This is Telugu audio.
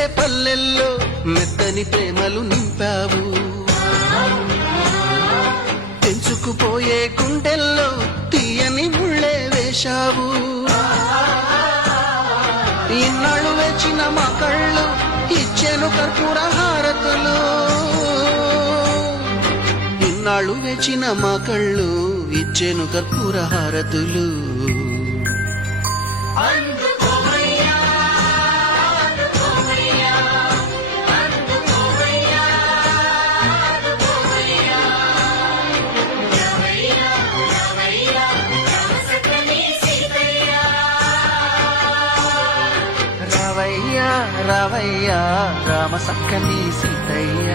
మెరిసే పల్లెల్లో మెత్తని ప్రేమలు నింపావు, తెంచుకుపోయే గుండెల్లో తీయని ముళ్ళే వేశావు. ఇన్నాళ్ళు వేచిన మా కళ్ళు ఇచ్చెను కర్పూర హారతులు, ఇన్నాళ్ళు వేచిన మా కళ్ళు ఇచ్చెను కర్పూర హారతులు. రావయ్యా రావయ్యా రామ సక్కని సీతయ్య.